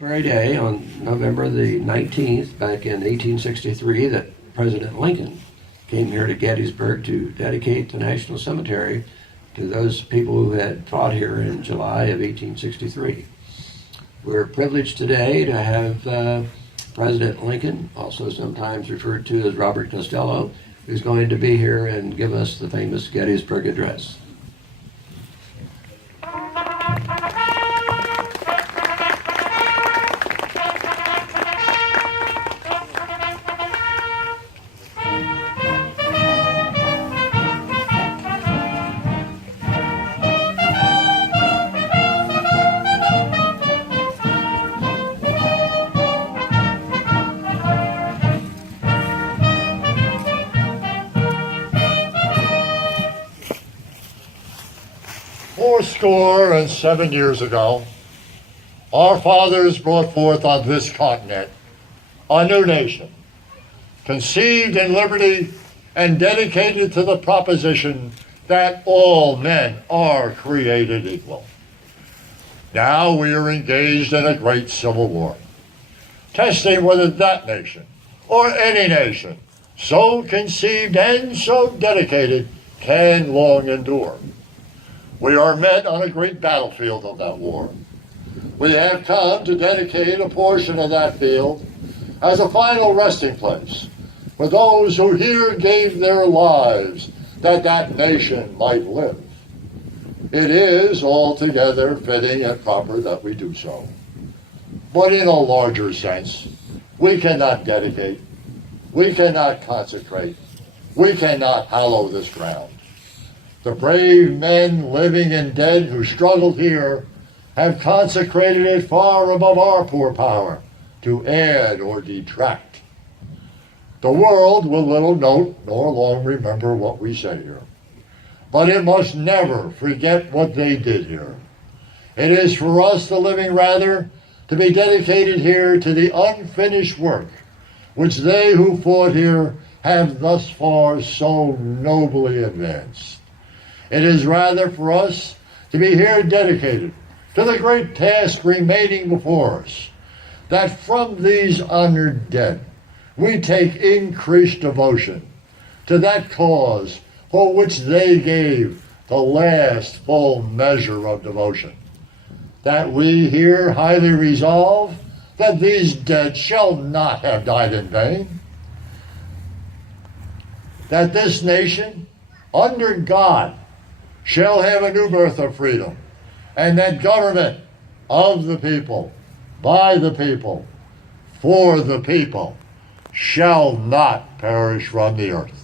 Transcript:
Very day on November the 19th, back in 1863, that President Lincoln came here to Gettysburg to dedicate the National Cemetery to those people who had fought here in July of 1863. We're privileged today to have President Lincoln, also sometimes referred to as Robert Costello, who's going to be here and give us the famous Gettysburg Address. Fourscore and 7 years ago, our fathers brought forth on this continent a new nation, conceived in liberty and dedicated to the proposition that all men are created equal. Now we are engaged in a great civil war, testing whether that nation, or any nation, so conceived and so dedicated, can long endure. We are met on a great battlefield of that war. We have come to dedicate a portion of that field as a final resting place for those who here gave their lives that that nation might live. It is altogether fitting and proper that we do so. But in a larger sense, we cannot dedicate, we cannot consecrate, we cannot hallow this ground. The brave men, living and dead, who struggled here have consecrated it far above our poor power to add or detract. The world will little note nor long remember what we say here, but it must never forget what they did here. It is for us, the living rather, to be dedicated here to the unfinished work which they who fought here have thus far so nobly advanced. It is rather for us to be here dedicated to the great task remaining before us, that from these honored dead we take increased devotion to that cause for which they gave the last full measure of devotion, that we here highly resolve that these dead shall not have died in vain, that this nation, under God, shall have a new birth of freedom, and that government of the people, by the people, for the people, shall not perish from the earth.